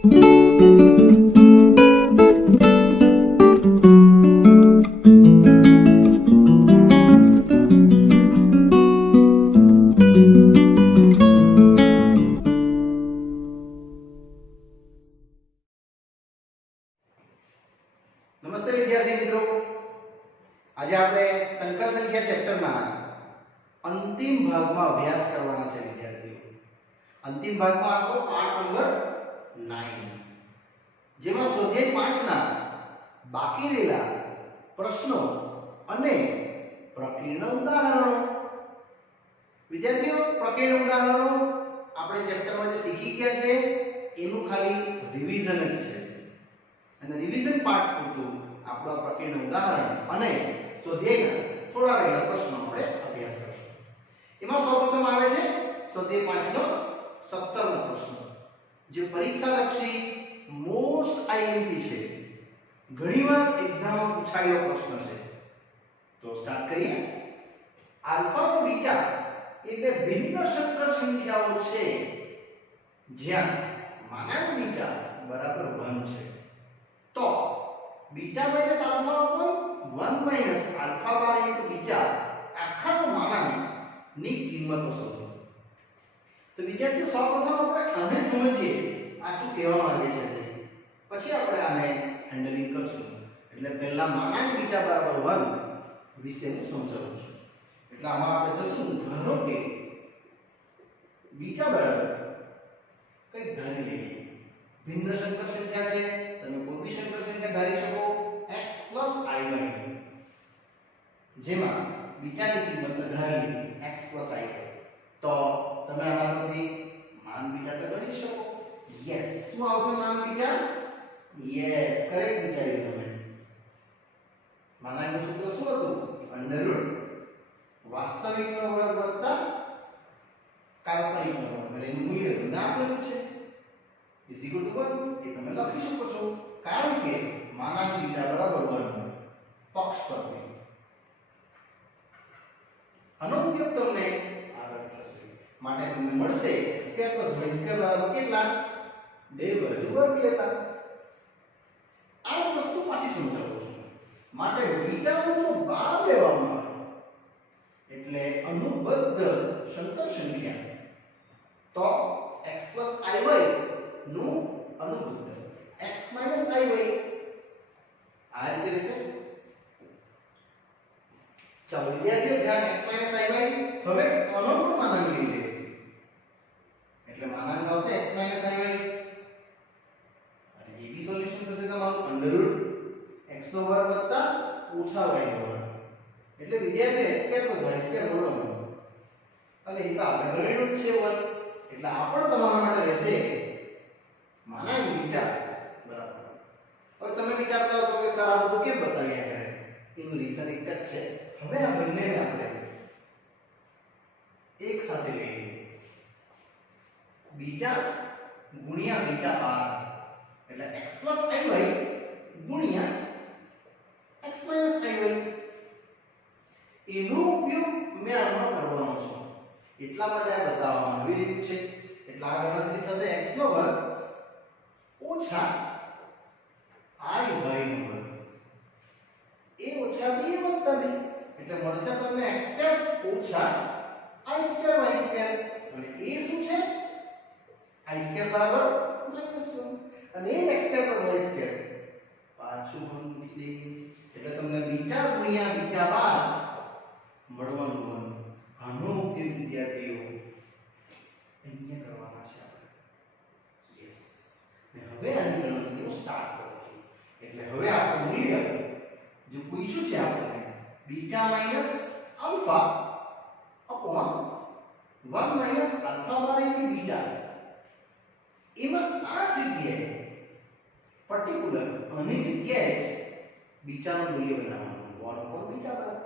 નમસ્તે વિદ્યાર્થી મિત્રો, આજે આપણે સંકર સંખ્યા ચેપ્ટરના અંતિમ ભાગમાં અભ્યાસ કરવાના છે વિદ્યાર્થીઓ. અંતિમ ભાગમાં આપણો પાઠ નંબર 9 જેમાં સ્વાધ્યાય 5 ના બાકી રહેલા પ્રશ્નો અને પ્રકીર્ણ ઉદાહરણો. વિદ્યાર્થીઓ, પ્રકીર્ણ ઉદાહરણો આપણે ચેપ્ટરમાં જે શીખી ગયા છે એનું ખાલી રિવિઝન જ છે અને રિવિઝન પાર્ટ પૂરતું આપણો પ્રકીર્ણ ઉદાહરણ અને સ્વાધ્યાયના થોડા રહેલા પ્રશ્નો આપણે અભ્યાસ કરીશું. એમાં સૌપ્રથમ આવે છે સ્વાધ્યાય 5 નો 17મો પ્રશ્ન, જે પરીક્ષાલક્ષી મોસ્ટ આઈએમપી છે, ઘણીવાર એક્ઝામમાં પૂછાયેલો પ્રશ્ન છે. તો સ્ટાર્ટ કરીએ. આલ્ફા અને બીટા એ બે ભિન્ન સંકર સંખ્યાઓ છે જ્યાં માનાંક બીટા બરાબર 1 છે. તો beta minus alpha upon 1 minus alpha bar into beta આખાનો માનાંક ની કિંમતો શોધો. તો વિદ્યાર્થીઓ, સૌપ્રથમ આપણે આને સમજીએ આ શું કહેવા માંગે છે તે, પછી આપણે આને હેન્ડલિંગ કરશું. એટલે પહેલા માનાંક બીટા બરાબર 1 વિશે હું સમજાવું છું. એટલે આમાં આપણે જશું, ધારો કે બીટા બરાબર કંઈક ધારી લઈએ. ભિન્ન સંકર સંખ્યા છે, તમે કોઈ બી સંકર સંખ્યા ધારી શકો, x iy, જેમાં બીટાની કિંમત ધારી લીધી x iy. તો તમે આના પરથી માન બીટા તો ગણી શકો. યસ, શું આવશે માન બીટા? યસ, કરેક્ટ વિચાર્યું તમે. માનાંકનું સૂત્ર શું હતું? અંડરરૂટ વાસ્તવિકનો વર્ગ વત્તા કાલ્પનિકનો વર્ગ, એટલે એનું મૂલ્ય તમને આપેલું છે is equal to 1. એ તમે લખી શકો છો, કારણ કે માનાંક બીટા બરાબર 1 પક્ષ પરથી. આનો ઉપયોગ તમને આગળ થશે. માટે તમને મળશે x² + y² બરાબર કેટલા? 2 બાજુ વર્ગ લેતા. આ વસ્તુ પાછી સમજાવું છું. માટે બીટાનો જો બાર લેવામાં આવે એટલે અનુબદ્ધ સંકર સંખ્યા, તો x iy નું અનુબદ્ધ x iy આ રીતે રહેશે. ચાલો વિદ્યાર્થીઓ, ધ્યાન. x iy હવે અનંત માનાંક લઈ લે એટલે માનાંક આવશે x iy અને એ બી સોલ્યુશન થશે તમારું અંડરરૂટ x નો વર્ગ વત્તા ઓછા y નો વર્ગ. એટલે વિદ્યાર્થીઓ, x² + y² મળવાનું અને એ તો આપણે ગણેલું જ છે 1. એટલે આ પણ તમારા માટે રહેશે માનાંક બીટા બરાબર. હવે તમે વિચારતા હશો કે સર આ બધું કેમ બતાવ્યા કરે? એનું રીઝન એક જ છે. હવે આ બંનેને આપણે એક સાથે લઈ લઈએ. બીટા ગુણ્યા બીટા બાર એટલે x iy ગુણ્યા x iy. એનો ઉપયોગ મેં આમાં કરવાનો છું, એટલા માટે આ બતાવવામાં આવી રહ્યું છે. એટલે આ ગણતરી થશે x નો વર્ગ ઓછા iy નો વર્ગ, એ ઓછા b વત્તા b, એટલે મળશે તમને x² ઓછા i² y² અને એ શું છે? i² બરાબર -1 અને એ x² + y² પાછું હું મૂકી દઈએ એટલે તમને બીટા ગુણ્યા બીટા બાર મળવાનું 1. આનો ઉપયોગ વિદ્યાર્થીઓ અહીંયા કરવાના છે આપણે. યસ, ને હવે આની ગણતરીઓ સ્ટાર્ટ કરો. એટલે હવે આપણું મૂલ્ય જે પૂછ્યું છે આપણને, beta minus alpha upon 1 minus alpha bar into beta, એમાં આ જગ્યાએ પર્ટિક્યુલર આની જગ્યાએ જ બીટાનું મૂલ્ય બનાવવાનું 1 અપોન બીટા બાર.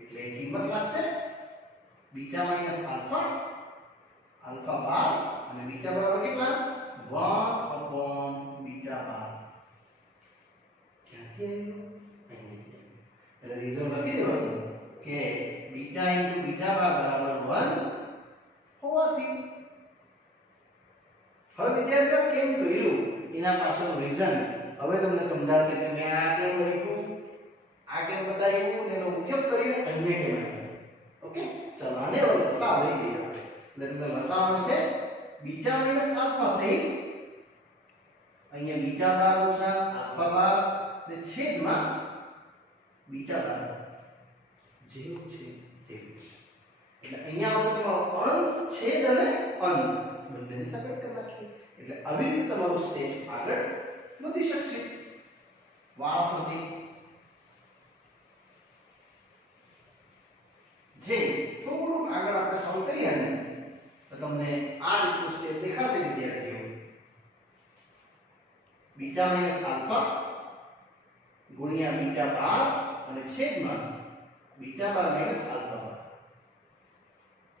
એટલે એ કિંમત લાગશે બીટા માઈનસ આલ્ફા બાર અને બીટા બરાબર કેટલા? 1 અપોન બીટા બાર. ક્યાંથી આવ્યું? એટલે રીઝન લખી દેવાનું કે બીટા ઇન્ટુ બીટા બાર બરાબર 1 હોવાથી. હવે વિદ્યાર્થીઓ, કેમ કર્યું એના પાછળનું રીઝન હવે તમને સમજાશે કે મેં આ કેમ લખ્યું, આ કેમ બતાવ્યું ને એનો ઉપયોગ કરીને અહીંયા કેમ આવ્યું. ઓકે, ચાલો આને હવે લસા લઈ લઈએ. એટલે તમને લસા મળશે બીટા માઈનસ આલ્ફા સહિત અહીંયા બીટા બાર ઓછા આલ્ફા બાર ને છેદમાં બીટા બાર જેવું છે તેવું છે. એટલે અહીંયા આવશે તમારો અંશ છેદ અને અંશ બંનેને સગટ કરી નાખીએ. એટલે આવી રીતે તમારું સ્ટેપ્સ આગળ વધી શકશે. વારાફરતી જે થોડુંક આગળ આપણે સોલ્વ કરીએ ને તો તમને આ રીતનું સ્ટેપ દેખાશે વિદ્યાર્થીઓ. બીટા માઈનસ આલ્ફા ગુણ્યા બીટા બાર અને છેદમાં બીટા બાર માઈનસ આલ્ફા બાર.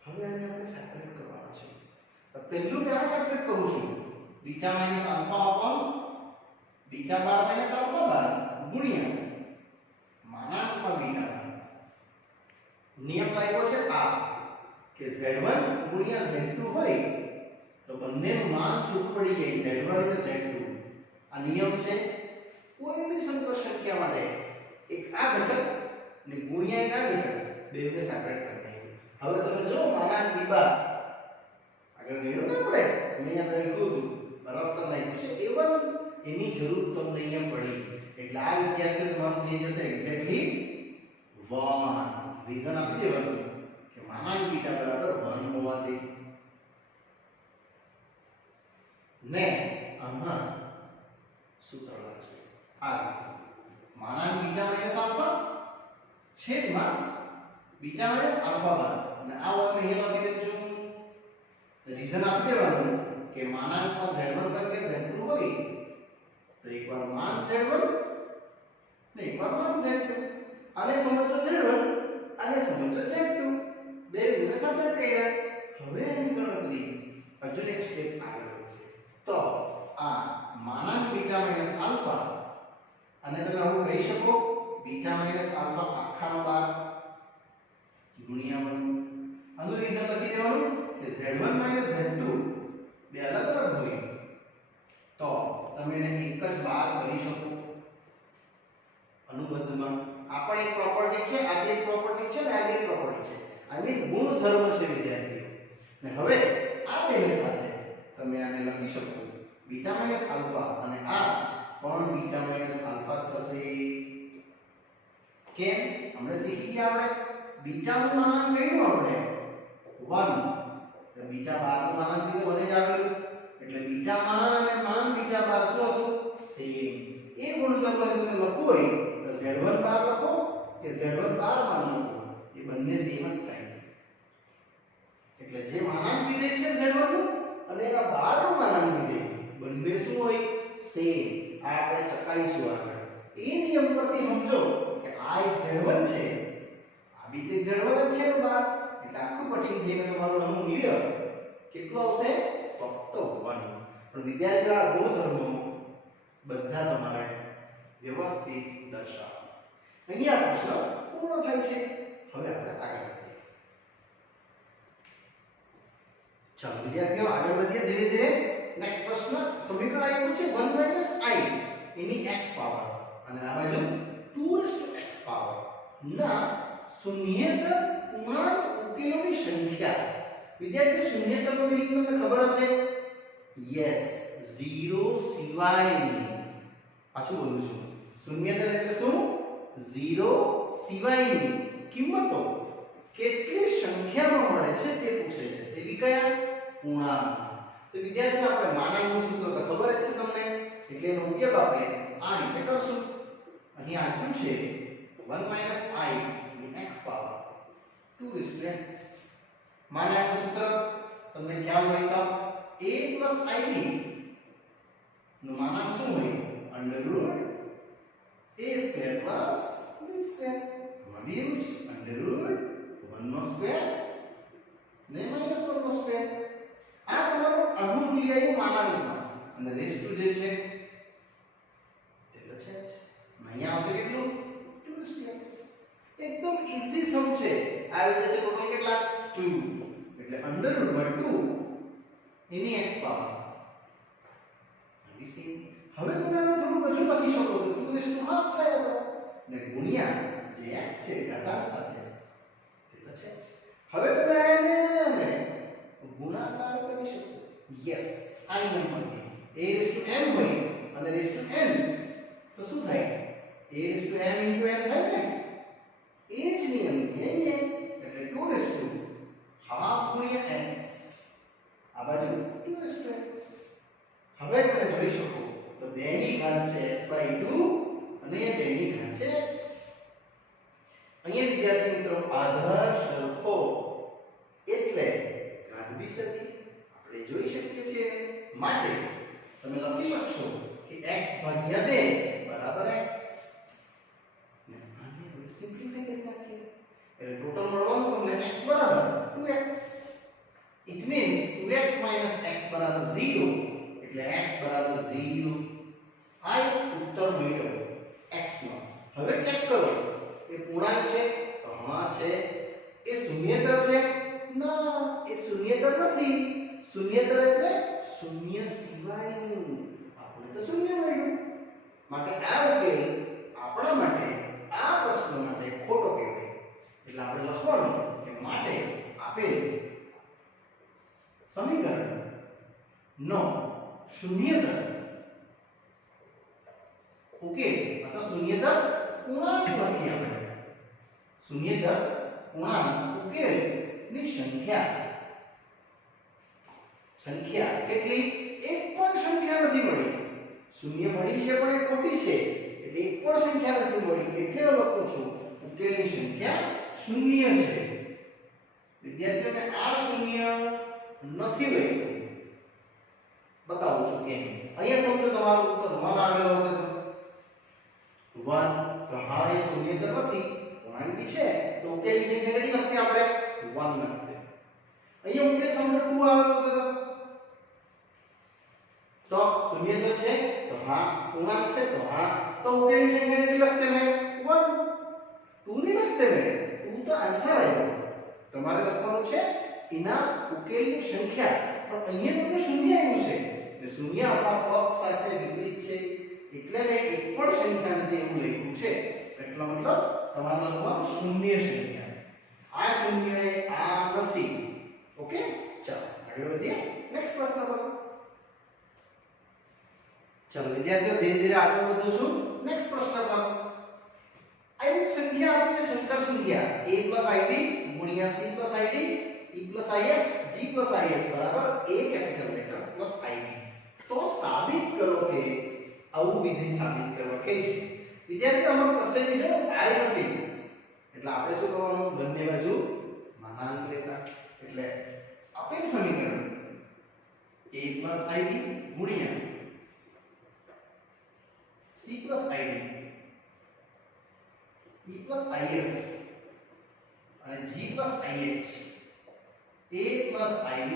હવે આને આપણે સેપરેટ કરવાના છે. તો પહેલું મેં આ સેપરેટ કરું છું. Beta minus alpha upon beta bar minus alpha bar ગુણ્યા માનાંકમાં બીટા બાર. નિયમ લાગ્યો છે આ કે z1 ગુણ્યા z2 હોય તો બંનેનું માન છૂટું પડી જાય z1 અને z2. આ નિયમ છે કોઈ બી સંકર સંખ્યા માટે. એક આ ઘટક ને ગુણ્યા એક આ ઘટક બેને સેપરેટ કરી નાખ્યું. હવે તમે જો માનાંક બીબા આગળ ગયો ને આપણે અહીંયા લખ્યું હતું રફ કરી નાખ્યું છે A1 એની જરૂર તમને અહીંયા પડી. એટલે આ વિદ્યાર્થીનું નામ થઈ જશે એક્ઝેક્ટલી 1. રીઝન આપી દેવાનું કે માનાંક બીટા બરાબર 1 હોવાથી. ને આમાં સૂત્ર લાગશે આ માનાંક બીટા માઈનસ આલ્ફા છેદમાં બીટા માઈનસ આલ્ફા બાર. અને આ વાત અહીંયા લખી દઉં છું. રીઝન આપી દેવાનું કે માનાંકમાં z1 ભાગ્યા z2 હોય તો એકવાર માન z1 ને એકવાર માન z2. આને સમજો z1 આને સમજો z2 બે ને સેપરેટ કર્યા. હવે એની ગણતરી હજુ એક સ્ટેપ આગળ વધશે. તો આ માનાંક બીટા માઈનસ આલ્ફા અને તમે આવું કહી શકો બીટા માઈનસ આલ્ફા આખાનો બાર ગુણ્યા 1. આનું રીઝન લખી દેવાનું કે z1 z2 બે અલગ અલગ હોય તો તમે એને એક જ બાર કરી શકો અનુબંધમાં. આ પણ એક પ્રોપર્ટી છે, આ એક પ્રોપર્ટી છે ને આ એક પ્રોપર્ટી છે. આની ગુણધર્મ છે વિદ્યાર્થીઓ. ને હવે આ બેની સાથે તમે આને લખી શકો બીટા માઈનસ આલ્ફા અને આ પણ બીટા માઈનસ આલ્ફા થશે. કેમ? આપણે શીખી ગયા આપણે બીટાનું માનાંક કયું આપણે 1 તો બીટા બાર નું માનાંક કીધું 1 જ આવેલું. એટલે બીટા માન અને માન બીટા બાર શું હતું? સેમ. એ ગુણધર્મ તમે લખવું હોય તો z1 બાર લખો કે z1 બાર માન લખો એ બંને સેમ જ થાય. એટલે જે માનાંક કીધે છે z1 નું અને એના બાર નું માનાંક કીધે બંને શું હોય? સેમ. આ આપણે ચકાઈશું આગળ. એ નિયમ પરથી સમજો કે આ એક z1 છે આ બી તે z1 જ છે બાર. એટલે આખું કટિંગ થઈને તમારું આનું મૂલ્ય કેટલું આવશે? ફક્ત 1. પણ વિદ્યાર્થીઓ આ ગુણધર્મો બધા તમારે વ્યવસ્થિત દર્શાવો. અહીંયા પ્રશ્ન પૂર્ણ થાય છે. હવે આપણે આગળ વધીએ. ચાલો વિદ્યાર્થીઓ આગળ વધીએ ધીરે ધીરે. નેક્સ્ટ પ્રશ્ન સમીકરણ આપ્યું છે 1 i એની x પાવર અને આ બાજુ 2x પાવર ના શૂન્યેતર પૂર્ણાંક ઉકેલોની સંખ્યા. વિદ્યાર્થીઓ શૂન્યેતરનો મિનિંગ તમને ખબર હશે? યસ, 0 સિવાયની. પાછું બોલું છું. શૂન્યેતર એટલે શું? 0 સિવાયની કિંમતો કેટલી સંખ્યામાં મળે છે તે પૂછે છે. તેવી કયા? પૂર્ણાંક. તો વિદ્યાર્થીઓ આપણે માનાંકનું સૂત્ર તો ખબર જ છે તમને. એટલે એનો ઉપયોગ આપણે આ રીતે કરશું. અહીં આપ્યું છે 1 i ની x પાવર 2x. માનાંકનું સૂત્ર તમને ખ્યાલ હોય તો a + ib નું માનાંક શું હોય? √a² + b². આમાં બી એવું છે √1² ને -1². આ તમારું અનુમૂલ્ય એવું માનાંકમાં અને રેસ્ટ ટુ જે છે તે તો છે જ. અહીંયા આવશે કેટલું? 2x. એકદમ ઈઝી સમ છે. આવી જશે ટોટલ કેટલા? 2. એટલે √2 એની x પાવર 20 હવે તમે આને થોડું હજુ લખી શકો છો 2 રેસ ટુ હાફ થાય તો ને ગુણ્યા જે x છે ઘાતાંક સાથે તે તો છે જ. હવે તમે આને ગુણાકાર કરી શકો. યસ આ નિયમ પરથી a રેસ ટુ m હોય અને રેસ ટુ n તો શું થાય a raise to m into n થાય ને એ જ નિયમ છે એટલે 2 રેસ ટુ હાફ ગુણ્યા x આ બાજુ 2 રેસ ટુ x. હવે તમે જોઈ શકો તો 2 ની ઘાત છે x/2 અને 2 ની ઘાત છે x. અહીંયા વિદ્યાર્થી મિત્રો આધાર સરખો એટલે ઘાત બી સરખી આપણે જોઈ શકીએ છીએ માટે તમે લખી શકશો કે x/2 બરાબર x ને આને હવે સિમ્પ્લિફાઈ કરી નાખીએ એટલે ટોટલ મળવાનું તમને x બરાબર 2x. It means 2x - x બરાબર 0 એટલે x બરાબર 0. આ એક ઉત્તર મળ્યો x નો. હવે ચેક કરો એ પૂર્ણાંક છે તો હા છે. એ શૂન્યતર છે ના એ શૂન્યતર નથી. શૂન્યતર એટલે શૂન્ય સિવાયનું. આપણે તો શૂન્ય મળ્યું માટે આ ઉકેલ આપણા માટે આ પ્રશ્ન માટે ખોટો કહેવાય. એટલે આપણે લખવાનું કે માટે આપેલ સમીકરણ નો શૂન્યતર ઉકેલ અથવા શૂન્યતર પૂર્ણાંક લખીએ આપણે. શૂન્યતર પૂર્ણાંક ઉકેલ ની સંખ્યા કેટલી? એક પણ સંખ્યા નથી મળી. શૂન્ય મળી છે પણ એ ખોટી છે એટલે એક પણ સંખ્યા નથી મળી એટલે હું લખું છું ઉકેલની સંખ્યા શૂન્ય છે. વિદ્યાર્થીઓ મેં આ શૂન્ય નથી લખ્યું બતાવું છું કેમ. અહીંયા સમજો તમારો ઉત્તર 1 આવેલો હતો તો 1 તો હા એ શૂન્યતર નથી પૂર્ણાંક છે તો ઉકેલની સંખ્યા કેટલી લખતે આપણે 1 લખતે. અહીંયા ઉકેલ સમજો 2 આવેલો હતો તો શૂન્યતર છે તો હા પૂર્ણાંક છે તો હા તો ઉકેલની સંખ્યા કેટલી લખતે મેં 1. 2 ની લખતે મેં 2 તો આન્સર આવ્યો. તમારે લખવાનું છે એના ઉકેલની સંખ્યા પણ અહીંયા તમને શૂન્ય આવ્યું છે એટલે શૂન્ય આપણા પક્ષ સાથે વિપરીત છે એટલે મેં એક પણ સંખ્યા નથી એવું લખ્યું છે. એટલો મતલબ તમારે લખવાનું શૂન્ય સંખ્યા. આ શૂન્ય એ આ નથી. ઓકે ચાલો આગળ વધીએ નેક્સ્ટ પ્રશ્ન પર. ચાલો વિદ્યાર્થીઓ ધીરે ધીરે આગળ વધું છું નેક્સ્ટ પ્રશ્ન પર. આ એક સંખ્યા આપી છે સંકર સંખ્યા a + ib ગુણ્યા c + id e + if g + ih બરાબર a capital letter plus ib. તો સાબિત કરો કે આવું વિધેય સાબિત કરવા કહે છે. વિદ્યાર્થીઓ આમાં કશે બીજો i નથી એટલે આપણે શું કરવાનું બંને બાજુ માનાંક લેતા. એટલે આપેલ સમીકરણ a + ib ગુણ્યા c + id e + if અને g + ih a + ib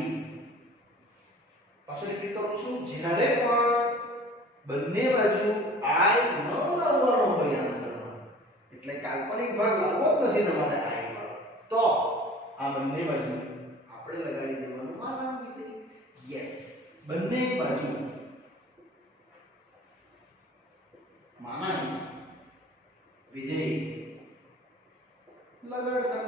પાછળ રિપીટ કરું છું જ્યારે પણ બંને બાજુ i ન લાવવાનો હોય આન્સરમાં એટલે કાલ્પનિક ભાગ લાવવો જ નથી તમારે i વાળો તો આ બંને બાજુ આપણે લગાડી દેવાનું માનાંક વિધેય. યસ બંને બાજુ માનાંક વિધેય લગાડતા.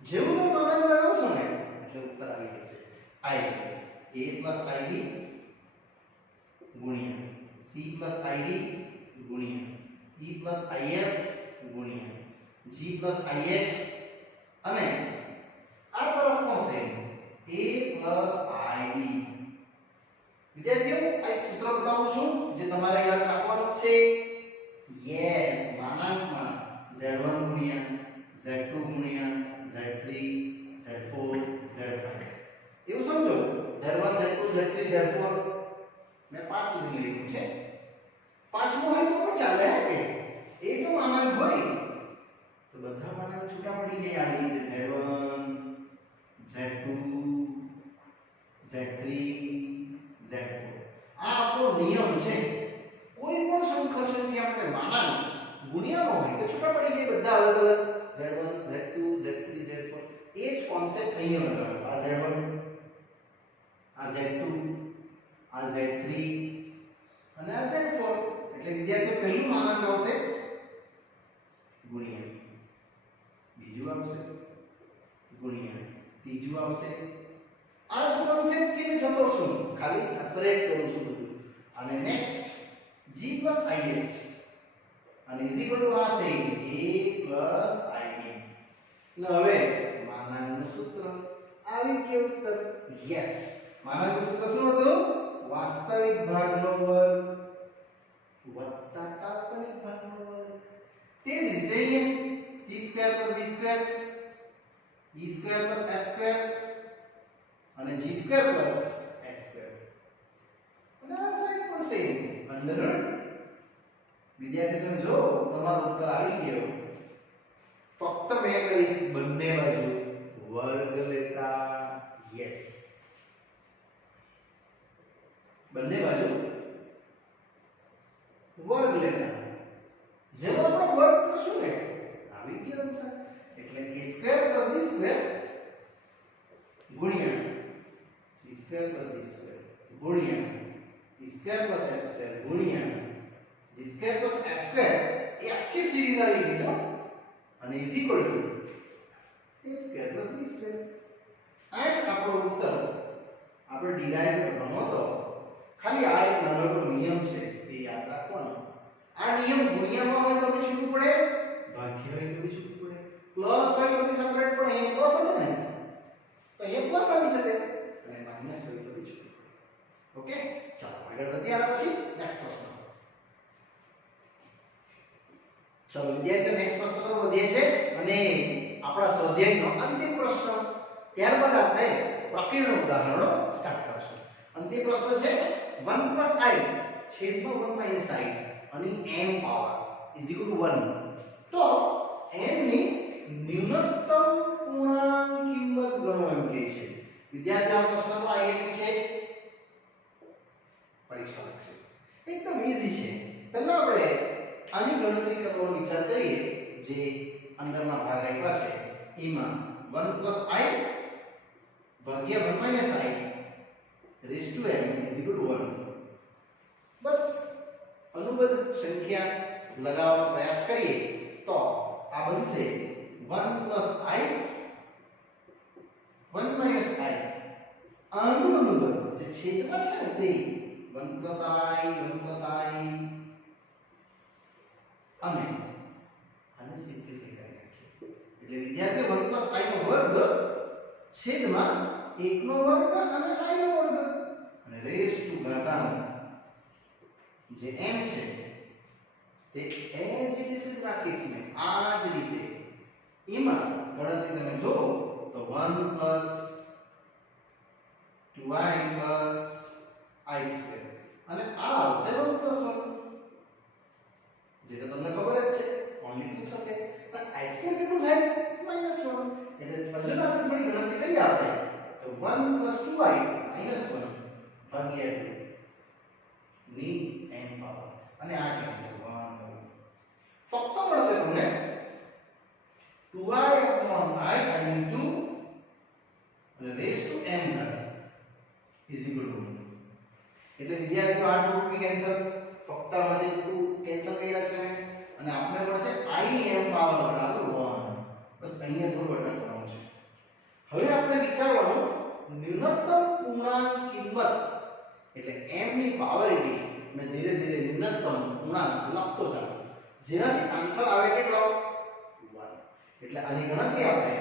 જેવું તમે માનાંક લગાવશો ને એટલે ઉત્તર આવી જશે i a + ib ગુણ્યા c + id ગુણ્યા e + if ગુણ્યા g + ix અને આ તરફ કોણ છે a + ib. વિદ્યાર્થીઓ આ એક સૂત્ર બતાવું છું જે તમારે યાદ રાખવાનું છે. યસ માનાંકમાં z1 ગુણ્યા z2 ગુણ્યા z3 z4 z5 એવું સમજો. z1 z2 z3 z4 મેં 5 સુધી લખ્યું છે. પાંચમો હોય તો પણ ચાલે કે એ તો માનાંક હોય તો બધા માનાંક છૂટા પડી જાય આવી રીતે z1 z2 z3 z4. આ આપણો નિયમ છે. કોઈ પણ સંખ્યા સંખ્યા આપણે માનાંક ગુણ્યાનો હોય તો છૂટા પડી જાય બધા અલગ અલગ z1 z2 z3 z4. એ જ કોન્સેપ્ટ અહીંયા લગાડો. આ z1 આ z2 આ Z3 અને આ Z4 એટલે વિદ્યાર્થીઓ પહેલું માનાંક આવશે ગુણ્યા, બીજું આવશે ગુણ્યા, ત્રીજું આવશે. આ જ કોન્સેપ્ટ થી મેં જતો છું, ખાલી સેપરેટ કરું છું બધું. અને નેક્સ્ટ G + IH અને ઇઝ ઇક્વલ ટુ આ છે A + IB. ને હવે માનાંકનું સૂત્ર આવી ગયું ઉત્તર. યસ, માનાંકનું સૂત્ર શું હતું? વાસ્તવિક ભાગનો વર્ગ વત્તા કાલ્પનિક ભાગનો વર્ગ. તે જ રીતે c² + d² e² + f² અને g² + x². અને આ સાઈડ પર સેમ અંડરરૂટ. વિદ્યાર્થી તમે જો તમારો ઉત્તર આવી ગયો. ફક્ત મેં કરીશ બંને બાજુ વર્ગ લેતા. યસ, બંને બાજુ વર્ગ લેતા. જેવો આપણે વર્ગ કરશું ને આવી ગયો આન્સર. એટલે a² + b² ગુણ્યા c² + d² ગુણ્યા e² + f² ગુણ્યા g² + x² એ આખી સિરીઝ આવી ગઈ. અને is equal two a² + b². આ જ આપણો ઉત્તર આપણે ડિરાઈવ કરવાનો હતો. ખાલી આ એક નાનકડો નિયમ છે એ યાદ રાખવાનો. આ નિયમ ગુણ્યામાં હોય તો બી છૂટું પડે, ભાગ્ય હોય તો બી છૂટું પડે, પ્લસ હોય તો બી સેપરેટ. પણ અહીંયા પ્લસ હતો ને તો અહીંયા પ્લસ આવી જતે, અને માઈનસ હોય તો બી છૂટું પડે. ઓકે, ચાલો આગળ વધીએ. આના પછી નેક્સ્ટ પ્રશ્ન. ચલો વિદ્યાર્થીઓ, નેક્સ્ટ પ્રશ્ન તરફ વધીએ છે અને આપણા સ્વાધ્યાયનો અંતિમ પ્રશ્ન. ત્યારબાદ આપણે પ્રકીર્ણ ઉદાહરણો સ્ટાર્ટ કરશું. અંતિમ પ્રશ્ન છે 1 + i છેદમાં 1 - i અને m power is equal to 1. તો m ની ન્યૂનતમ પૂર્ણાંક કિંમત ગણો એમ કહે છે. વિદ્યાર્થીઓ, આ પ્રશ્ન તો આઈએમપી છે, પરીક્ષા લખશે. એકદમ ઈઝી છે. પહેલા આપણે આની ગણતરી કરવાનો વિચાર કરીએ. જે અંદરના ભાગ આપ્યા છે એમાં 1 + i ભાગ્યા 1 - i raise to m is equal to 1. બસ અનુબદ્ધ સંખ્યા લગાવવાનો પ્રયાસ કરીએ તો આ બનશે 1 + i 1 - i. આનું અનુબદ્ધ જે છેદમાં છે ને તે 1 + i 1 + i અને આને સિમ્પ્લિફાય કરી નાખીએ. એટલે વિદ્યાર્થીઓ 1 + i નો વર્ગ છેદમાં 1 નો વર્ગ અને i નો વર્ગ અને રેઝ ટુ ઘાતાંક જે m છે તે એઝ ઇટ ઇઝ રાખીશ મેં આ જ રીતે. એમાં ગણતરી તમે જો તો 1 + 2i + i² અને આ આવશે 1 + 1, જે તો તમને ખબર જ છે ઓન્લી 2 થશે. અને i² કેટલું થાય? -1. એટલે હજુ આપણે થોડી ગણતરી કરીએ આપણે તો 1 + 2i - 1 ભાગ્યા 2 ની m પાવર અને આ કેન્સલ 1. ફક્ત મળશે તમને 2i / i અને 2 અને raise to m is equal to 1. એટલે વિદ્યાર્થીઓ આ 2 કેન્સલ, ફક્ત આમાંથી 2 કેન્સલ કર્યા છે અને આપણે મળશે i ની m પાવર બરાબર 1. બસ અહીંયા થોડું અટકવાનું છે. હવે આપણે વિચારવાનું ન્યૂનતમ પૂર્ણાંક કિંમત એટલે m ની પાવર એડિશન. મેં ધીરે ધીરે ન્યૂનતમ પૂર્ણાંક લખતો જાઉં જેનાથી આન્સર આવે કેટલો? 1. એટલે આની ગણતરી આપણે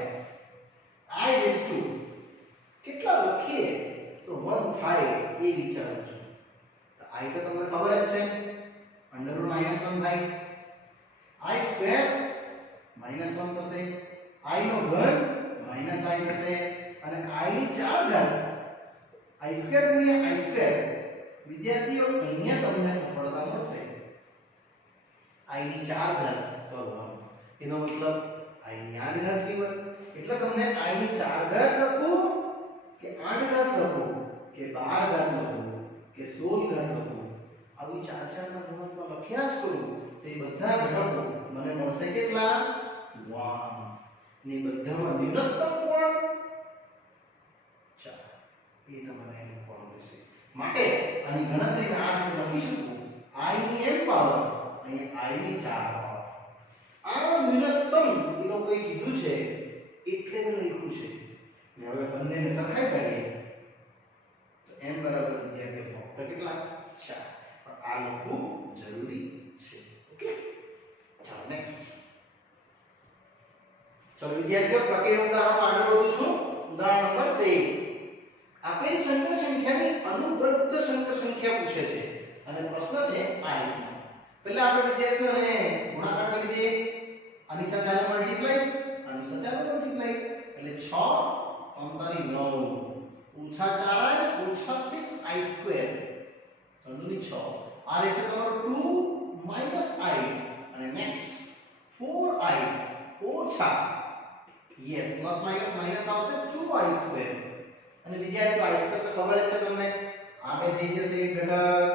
i રેઝ ટુ કેટલા લખીએ તો 1 થાય એ વિચારું છું. તો i તો તમને ખબર જ છે અંડરરૂટ -1 થાય, i² -1 થશે, i નો ઘન -i થશે અને i ની 4 ઘાત i² ગુણ્યા i². વિદ્યાર્થીઓ, અહીંયા તમને સફળતા મળશે i ની 4 ઘાત કરવાનો. એનો મતલબ i ની 8 ઘાત ની વર્ગ. એટલે તમને i ની 4 ઘાત લખવું કે 8 ઘાત લખવું કે 12 ઘાત લખવું કે 16 ઘાત લખવું, આવી 4 ના ગુણાંકમાં લખ્યા જ કરું તે બધા ઘટકો મને મળશે કેટલા? 1. ને બધામાં ન્યૂનતમ કોણ? 4. એ તમારે મૂકવાનું રહેશે. માટે આની ગણતરીને આ રીતે લખી શકું i ની m પાવર અને i ની 4 પાવર. આ ન્યૂનતમ એનો કોઈ કીધું છે એટલે મેં લખ્યું છે. ને હવે બંનેને સરખાઈ કરીએ તો m બરાબર વિદ્યાર્થી ફક્ત કેટલા 4. પણ આ લખવું જરૂરી છે. ઓકે, ચાલો નેક્સ્ટ. ચલો વિદ્યાર્થીઓ, પ્રક્રિયા ઉદાહરણમાં આગળ વધું છું. ઉદાહરણ નંબર 13. આપેલ સંકર સંખ્યાની અનુબદ્ધ સંકર સંખ્યા પૂછે છે અને પ્રશ્ન છે i. પહેલા આપણે વિદ્યાર્થીઓને ગુણાકાર કરી દઈએ. આની સાથે આને મલ્ટીપ્લાય, આની સાથે આને મલ્ટીપ્લાય એટલે 6 9 ઓછા 4i ઓછા 6i² તો ની 6. આ રહેશે તમારું 2 i અને નેક્સ્ટ 4i ઓછા યસ પ્લસ માઈનસ આવશે 2i² અને વિદ્યાર્થીઓ i² તો ખબર જ છે તમને. આ બે થઈ જશે એક ઘટક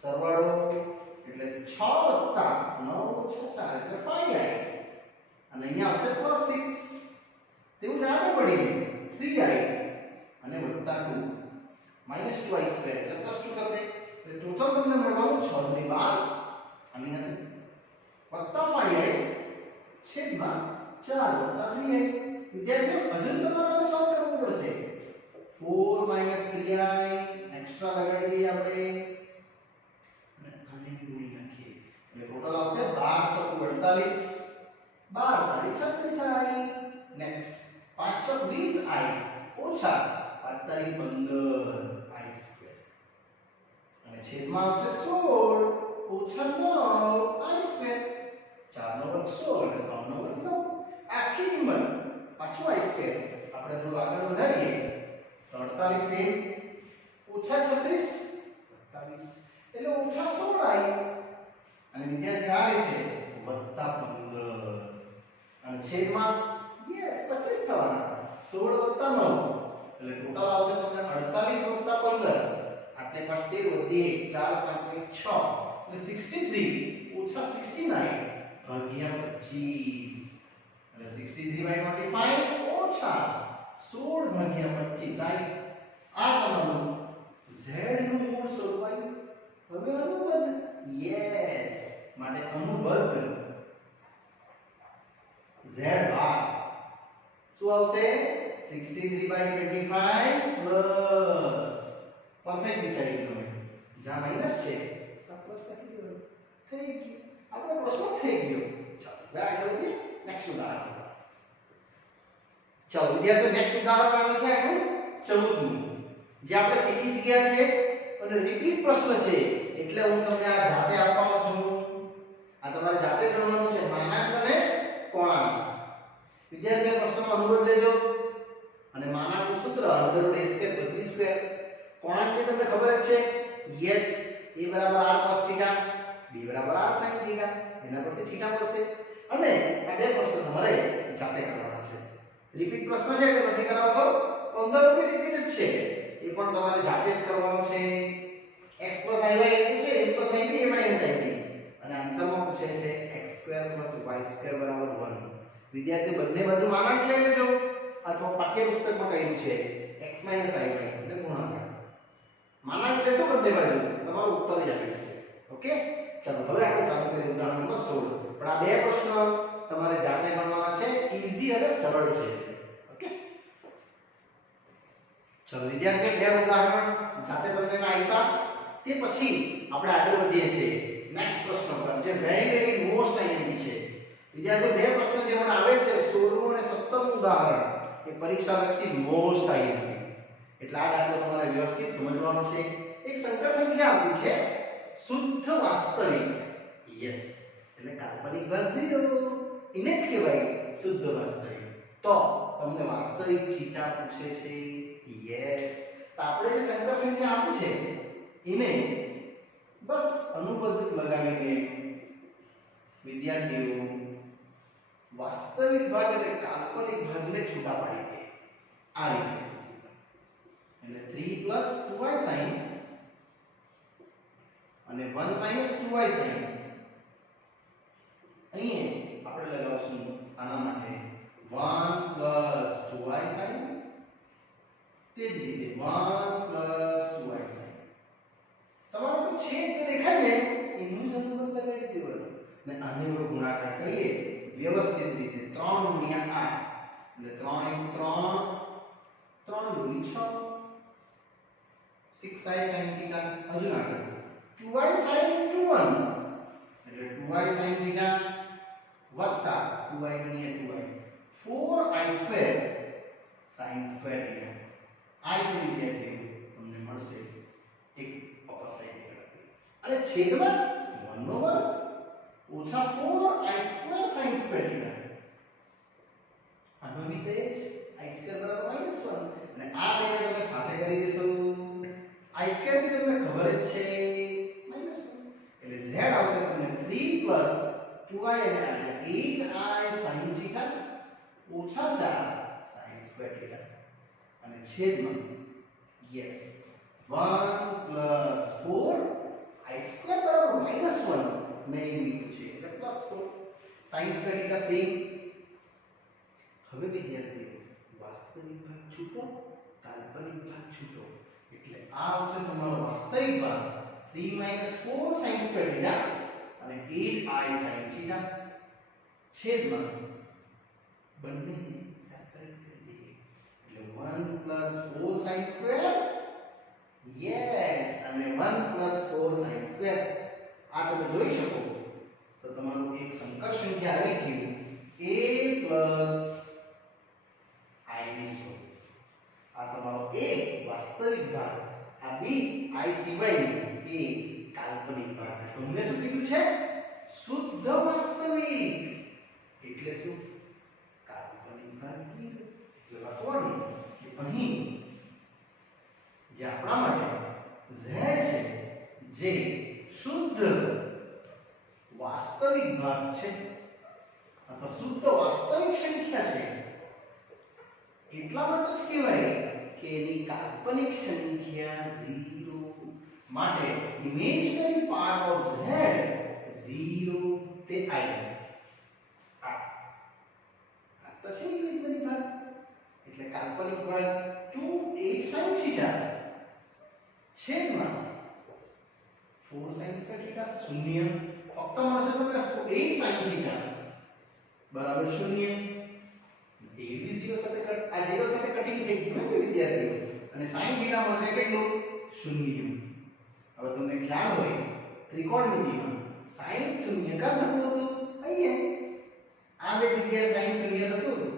સરવાળો એટલે 6 + 9 - 4 એટલે 5i અને અહીંયા આવશે +6 તેવું જ આગળ પડીને 3i અને +2 -2i² એટલે +2 થશે. એટલે ટોટલ તમને મળવાનું 6 × 12 અને +5i છેદમાં 4 + 3i. વિદ્યાર્થીઓ હજુ તમારે સોલ્વ કરવું પડશે. 4 - 3i એક્સ્ટ્રા લગાડી દઈએ આપણે અને આને ગુણી નાખીએ એટલે ટોટલ આવશે 12 × 4 = 48 12 × 36i. નેક્સ્ટ 5 × 20i ઓછા 5 × 15i² અને છેદમાં આવશે 16 ઓછા 9i². 4 નો વર્ગ 16 એટલે 3 નો વર્ગ 9. આખી કિંમત પાછું i² આપણે થોડું આગળ વધારીએ તો 48 ઓછા 36 47 એટલે ઓછા 16i અને વિદ્યાર્થી આ રહેશે +15 અને છેદમાં યસ 25 થવાના 16 + 9 એટલે ટોટલ આવશે તમને 48 + 15 આટલે પાસ 13 વધી 4 5 1 6 એટલે 63 ઓછા 69 ભાગ્યા 25 એટલે 63/25 ઓછા 16 ભાગ્યા 25i. આ તમારું z નું મૂળ સ્વરૂપ આવ્યું. હવે અનુબદ્ધ યસ માટે અનુબદ્ધ z બાર શું આવશે 63/25 પ્લસ પરફેક્ટ વિચારી લો. જ્યાં માઈનસ છે તો પ્લસ લખી દેવાનું. થઈ ગયું, આપણો પ્રશ્ન થઈ ગયો. ચાલો હવે આગળ વધીએ નેક્સ્ટ ઉદાહરણ. ચાલો વિદ્યાર્થીઓ નેક્સ્ટ ઉદાહરણ આવ્યું છે આપણું 14મું જે આપણે શીખી ગયા છે અને રિપીટ પ્રશ્ન છે એટલે હું તમને આ જાતે આપવાનો છું. આ તમારે જાતે કરવાનું છે માનાંક અને કોણાંક. વિદ્યાર્થીઓ પ્રશ્નનો અનુબદ્ધ લેજો અને માનાંકનું સૂત્ર √a² + b². કોણાંકની તમને ખબર જ છે yes a = r cos θ b = r sin θ એના પરથી θ મળશે અને આ બે પ્રશ્નો તમારે જાતે કરવાના છે. રિપીટ પ્રશ્ન છે એટલે નથી કરાવતો 15 ની રિપીટ જ છે એ પણ તમારે જાતે જ કરવાનું છે. x + iy એટલું છે a + ib a - ib અને આન્સરમાં પૂછે છે x² + y² = 1. વિદ્યાર્થીઓ બંને બાજુ માનાંક લઈ લેજો અથવા પાઠ્યપુસ્તકમાં કહ્યું છે x - iy એટલે ગુણાકાર. માનાંક લેશો બંને બાજુ તમારું ઉત્તર જ આવી જશે. ઓકે, ચાલો હવે આપણે ચાલુ કરીએ ઉદાહરણ નંબર 16. પણ આ બે પ્રશ્ન તમારે જાતે ગણવાના છે, ઈઝી અને સરળ છે. ઓકે, ચાલો વિદ્યાર્થીઓ બે ઉદાહરણ જાતે તમને આપ્યા તે પછી આપણે આગળ વધીએ છીએ નેક્સ્ટ પ્રશ્ન પર જે વેરી મોસ્ટ આઈએમપી છે. વિદ્યાર્થીઓ બે પ્રશ્ન જે મને આવે છે 16મું અને 17મું ઉદાહરણ એ પરીક્ષા લક્ષી મોસ્ટ આઈએમપી એટલે આ દાખલો તમારે વ્યવસ્થિત સમજવાનો છે. એક સંકર સંખ્યા આપી છે શુદ્ધ વાસ્તવિક યસ એટલે કાલ્પનિક ભાગ 0 એને જ કહેવાય શુદ્ધ વાસ્તવિક. તો તમને વાસ્તવિક ચીજા પૂછે છે યસ તો આપણે જે સંકર સંખ્યા આપી છે એને બસ અનુબદ્ધ લગાવીને વિદ્યાર્થીઓ વાસ્તવિક ભાગ અને કાલ્પનિક ભાગને છૂટા પાડી દે આ રીતે. એટલે 3 + 2y sin અને 1 - 2y sin અહીંયા આપણે લગાવશું આના માટે 1 + 2y sin તે જ રીતે 1 + 2y છેદ જે દેખાય ને એનું જ અનુબંધ લગાડી દેવાનું ને આને હવે ગુણાકાર કરીએ વ્યવસ્થિત રીતે 3 ગુણ્યા 8 એટલે 3 × 3 3 × 6 6i sin theta હજુ ના કરો 2i sin into 1 એટલે 2i sin theta વત્તા 2i ગુણ્યા 2i 4i square sin square theta આ રીતે વિદ્યાર્થીઓ તમને મળશે એક અપર સાઈડ ગણતરી અને છેદમાં 1 નો વર્ગ ઓછા 4i square sin square theta આનો બી તે જ i square બરાબર -1 અને આ બેને તમે સાથે કરી દેશો i square ની તમને ખબર જ છે -1 એટલે z આવશે તમને 3 2i અને એટલે 8i sin theta ઓછા 4 sin square theta અને છેદમાં yes 1 4 i square બરાબર -1 મેં લીધું છે એટલે +4 sin square theta સેમ હવે વિદ્યાર્થીઓ વાસ્તવિક ભાગ છૂટો કાલ્પનિક ભાગ છૂટો એટલે આ આવશે તમારો વાસ્તવિક ભાગ 3 4 sin square theta અને 8i sin theta છેદમાં બંનેને સેપરેટ કરી દઈએ એટલે 1 4 sin square yes અને 1 4 sin square આ તમે જોઈ શકો તો તમારું એક સંકર સંખ્યા આવી ગયું a i ની સ્વરૂપ આ તમારો a વાસ્તવિક ભાગ આ b i સિવાયનો a કાલ્પનિક ભાગ તમને શું કીધું છે શુદ્ધ વાસ્તવિક એટલે શું કાલ્પનિક ભાગ 0 એટલે લખવાનું કે અહીં જે આપણા માટે z છે જે શુદ્ધ વાસ્તવિક ભાગ છે અથવા શુદ્ધ વાસ્તવિક સંખ્યા છે એટલા માટે જ કહેવાય કે એની કાલ્પનિક સંખ્યા 0 માટે ઇમેજનરી પાર્ટ ઓફ z 0 તે i આ તો છે ઇમેજનરી ભાગ એટલે કાલ્પનિક ભાગ 2 8 sin theta છેદમાં 4 sin square theta શૂન્ય ફક્ત મળશે તમને 8 sin theta બરાબર શૂન્ય 0 સાથે કટ આ 0 સાથે કટિંગ થઈ ગયું ને વિદ્યાર્થીઓ અને sin theta મળશે કેટલું શૂન્ય હવે તમને ખ્યાલ હોય ત્રિકોણમિતિમાં sin શૂન્ય કા થતું હતું અહીંયા આ બે જગ્યાએ sin શૂન્ય થતું હતું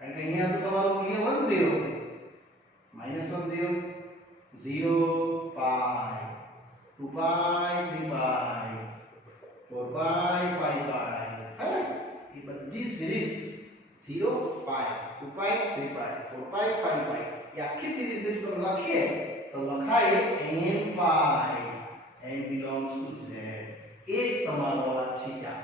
કારણ કે અહીંયા તો તમારું મૂલ્ય 1 0 -1 0 0 pi 2 pi 3 pi 4 pi 5 pi હે એ બધી series 0 pi 2 pi 3 pi 4 pi 5 pi એ આખી સિરીઝ ને જો લખીએ તો લખાય n pi n belongs to z એ જ તમારો આ થીટા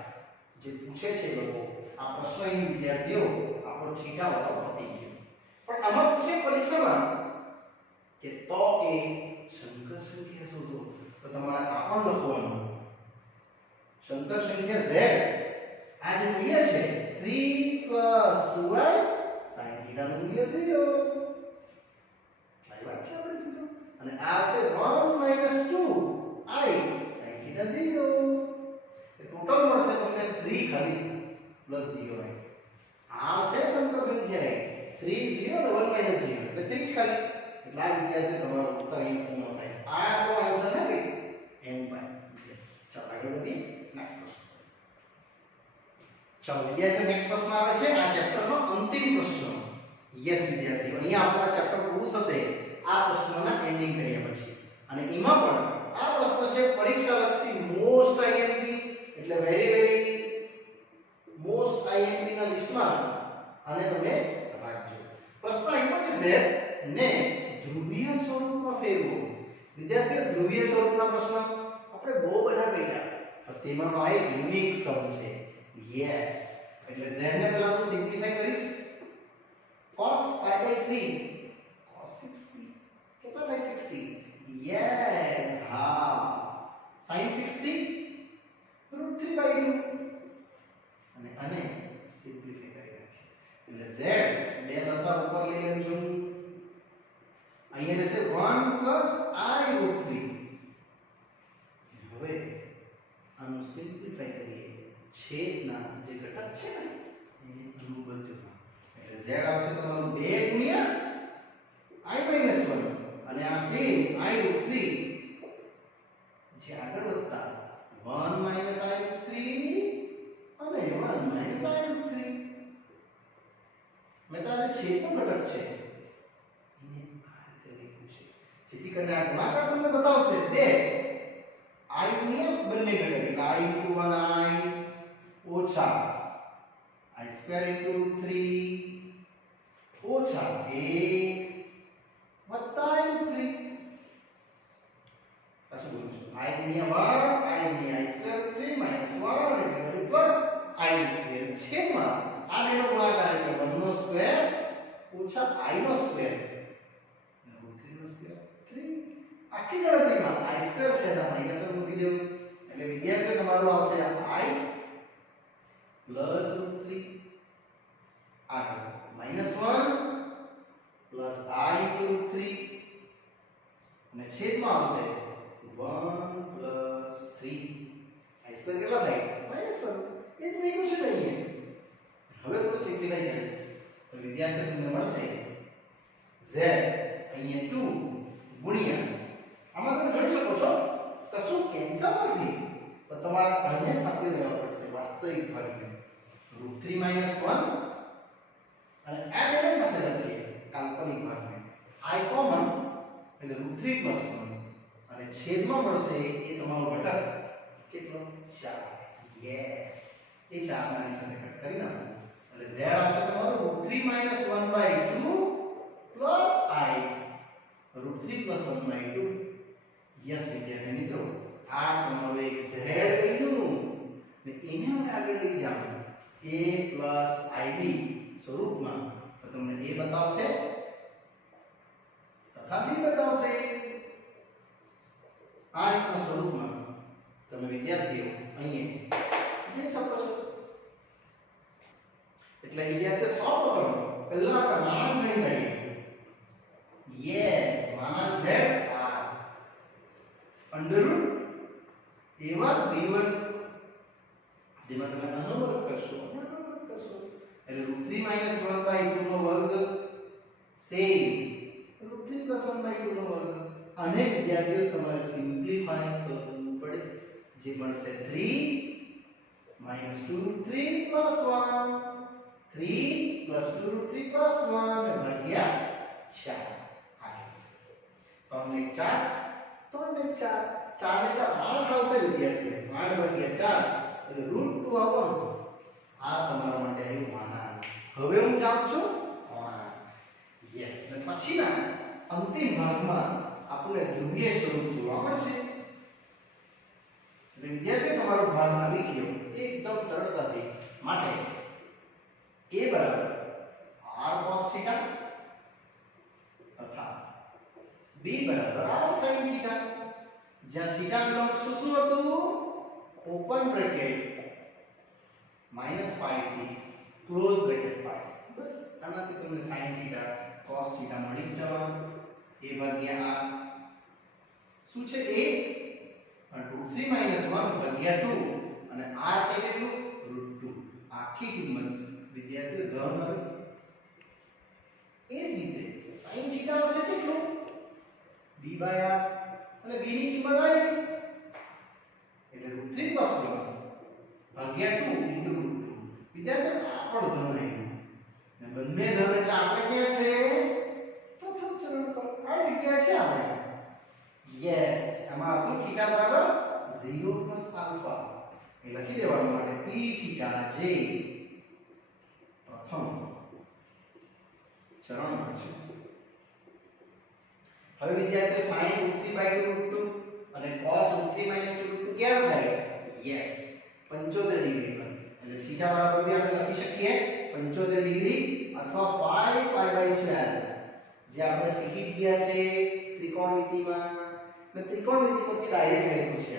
જે પૂછે છે લોકો આ પ્રશ્ન વિદ્યાર્થીઓ આપણો થીટા વાળો પતી ગયો પણ આમાં પૂછે પરીક્ષામાં કે તો એ સંકર સંખ્યા શોધો તો તમારે આ પણ લખવાનું સંકર સંખ્યા z આ જે મૂલ્ય છે 3 2i sin theta નું મૂલ્ય 0 આઈ વાત છે આપણે 0 અને આ આવશે 1 2i sin theta 0 એ ટોટલ મળશે તમને 3 ખાલી +0i આ આવશે સંકર સંખ્યા 3 0 ને 1 0 એટલે 3 જ ખાલી એટલે આ વિદ્યાર્થી તમારો ઉત્તર અહીં પૂર્ણ થાય આ આપણો આન્સર હે કે n pi યસ ચાલો આગળ વધીએ નેક્સ્ટ પ્રશ્ન ચાલો વિદ્યાર્થીઓ નેક્સ્ટ પ્રશ્ન આવે છે આ ચેપ્ટરનો અંતિમ પ્રશ્ન યસ વિદ્યાર્થીઓ અહીંયા આપણું આ ચેપ્ટર પૂરું થશે આ પ્રશ્નોના એન્ડિંગ કર્યા પછી અને એમાં પણ આ પ્રશ્ન છે પરીક્ષા લક્ષી મોસ્ટ આઈએમપી એટલે વેરી મોસ્ટ આઈએમપી ના લિસ્ટમાં આને તમે રાખજો પ્રશ્ન આપ્યો છે z ને ધ્રુવીય સ્વરૂપમાં ફેરવો વિદ્યાર્થીઓ ધ્રુવીય સ્વરૂપના પ્રશ્ન આપણે બહુ બધા કર્યા તેમાંનો આ એક યુનિક સમ છે યસ એટલે z ને પહેલા હું સિમ્પ્લિફાઈ કરીશ cos pi by 3 cos 60 કેટલા થાય 60 યસ હા sin 60 √3 by 2 અને આને સિમ્પ્લિફાઈ કરી નાખીએ એટલે z બે લસા ઉપર લઈ લઉં છું અહીંયા રહેશે 1 + i √3 છેદના જે ઘટક છે ને એને અનુબંધમાં એટલે z આવશે તમારું 2 ગુણ્યા i - 1 અને આ સેમ i√3 જે આગળ વધતા 1 - i√3 અને 1 - i√3 મેં તો આ છેદનો ઘટક છે એને આ રીતે લખ્યું છે જેથી કરીને આ ગુણાકાર તમને બતાવશે 2 i ગુણ્યા બંને ઘટક એટલે i * 1i ઓછા i² * 3 ઓછા 1 વત્તા i√3 પાછું બોલું છું i ગુણ્યા 1 i ગુણ્યા i² 3 - 1 એટલે પ્લસ i√3 છેદમાં આ બેનો ગુણાકાર એટલે 1 નો સ્ક્વેર ઓછા i નો સ્ક્વેર √3 નો સ્ક્વેર 3 આખી ગણતરીમાં i² છે તો માઈનસ 1 મૂકી દેવું એટલે વિદ્યાર્થીઓ તમારું આવશે i પ્લસ √3 આગળ -1 પ્લસ i * √3 અને છેદમાં આવશે 1 પ્લસ 3 i² કેટલા થાય -1 એ જ લખ્યું છે ને અહીંયા હવે થોડું સિમ્પ્લિફાઈ કરીશ તો વિદ્યાર્થીઓ તમને મળશે z અહીંયા 2 ગુણ્યા આમાં તમે જોઈ શકો છો કશું કેન્સલ નથી તો તમારે અહીંયા સાથે લેવા પડશે વાસ્તવિક ભાગને √3 - 1 અને આ બેને સાથે લખીએ કાલ્પનિક ભાગને i કોમન એટલે √3 + 1 અને છેદમાં મળશે એ તમારો ઘટક કેટલો 4 યસ એ 4 નાની સાથે કટ કરી નાખો એટલે z આવશે તમારું √3 - 1/2 પ્લસ i √3 + 1/2 યસ વિદ્યાર્થી મિત્રો આ તમારું એક z બન્યું ને એને હવે આગળ લઈ જાઓ a + ib સ્વરૂપમાં તો તમને a બતાવશે તથા b બતાવશે આ રીતના સ્વરૂપમાં તમે વિદ્યાર્થીઓ અહીંયા જોઈ શકો છો એટલે વિદ્યાર્થીઓ સોલ્વ કરો પહેલા આપણે માનાંક ગણી કાઢીએ યસ માનાંક z આ √ a1 b1 જેમાં તમે આનો વર્ગ કરશો એટલે √3 - 1/2 નો વર્ગ સેમ √3 + 1/2 નો વર્ગ અને વિદ્યાર્થીઓ તમારે સિમ્પ્લિફાય કરવું પડે જે મળશે 3 - 2√3 + 1 3 + 2√3 + 1 ભાગ્યા 4 આ છે 3 ને 4 3 ને 4 4 ને 4 8 આવશે વિદ્યાર્થીઓ 8 ભાગ્યા 4 એટલે √2 આવવાનું આ તમારા માટે આવ્યું માનાંક હવે હું જાઉં છું યસ અને પછીના અંતિમ ભાગમાં આપણે ધ્રુવીય સ્વરૂપ જોવા મળશે એટલે વિદ્યાર્થીઓ તમારો ભાગમાં લખ્યો એકદમ સરળતાથી માટે a બરાબર r cos θ તથા b બરાબર r sin θ જ્યાં θ belongs to શું હતું ઓપન બ્રેકેટ -π થી ક્લોઝ બ્રેકેટ π બસ આનાથી તમને sin θ cos θ મળી જવાનું a ભાગ્યા r શું છે a √3 - 1 ભાગ્યા 2 અને r છે કેટલું √2 આખી કિંમત વિદ્યાર્થીઓ ધન આવે એ જ રીતે sin θ આવશે કેટલું b/r અને b ની કિંમત આવી એટલે √3 + 1 ભાગ્યા 2 * √2 વિદ્યાર્થીઓ આ પણ ધન આવ્યું ને બંને ધન એટલે આપણે ક્યાં છે પ્રથમ ચરણ પર આ જગ્યા છે આપણે યસ આમાં આપણું θ બરાબર 0 + α એ લખી દેવાનું માટે p θ j પ્રથમ ચરણમાં છે હવે વિદ્યાર્થીઓ sin √3/2 અને cos √3 - 2 ક્યારે થાય યસ 75 ડિગ્રી પર એટલે θ બરાબર બી આપણે લખી શકીએ 75 ડિગ્રી અથવા 5π/12 જે આપણે શીખી ગયા છે ત્રિકોણમિતિમાં મેં ત્રિકોણમિતિ પરથી ડાયરેક્ટ લખ્યું છે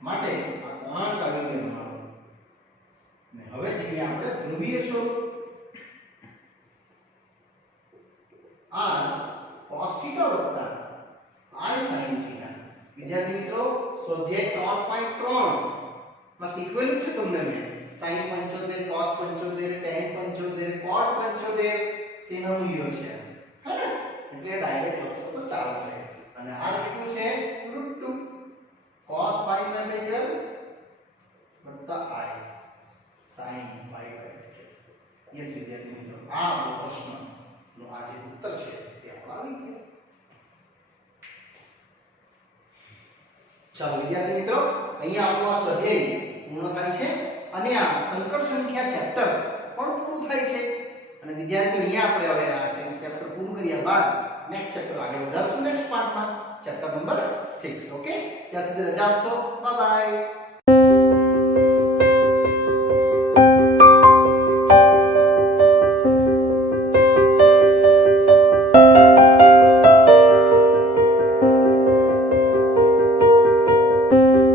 માટે આ કોણાંક આવી ગયો તમારો ને હવે જોઈએ આપણે ધ્રુવીય સ્વરૂપ r cos θ i sin θ વિદ્યાર્થી મિત્રો સ્વાધ્યાય 3.3 માં શીખવેલું છે તમને મેં sin 75 cos 75 tan 75 cot 75 તેના મૂલ્યો છે હે ને એટલે ડાયરેક્ટ લખશો તો ચાલશે અને આ કેટલું છે √2 cos pi / 12 વત્તા i sin pi / 12 યસ વિદ્યાર્થી મિત્રો આ આપણો પ્રશ્નનો આ જે ઉત્તર છે તે આપણો આવી ગયો ચાલો વિદ્યાર્થી મિત્રો અહીંયા આપણો આ સ્વાધ્યાય પૂર્ણ થાય છે અને આ સંકર સંખ્યા ચેપ્ટર પણ પૂરું થાય છે અને વિદ્યાર્થીઓ અહીંયા આપણે હવે આ ચેપ્ટર પૂરું કર્યા બાદ નેક્સ્ટ ચેપ્ટર આગળ વધારશું નેક્સ્ટ પાર્ટમાં ચેપ્ટર નંબર 6 ઓકે ત્યાં સુધી રજા આપશો બાય બાય you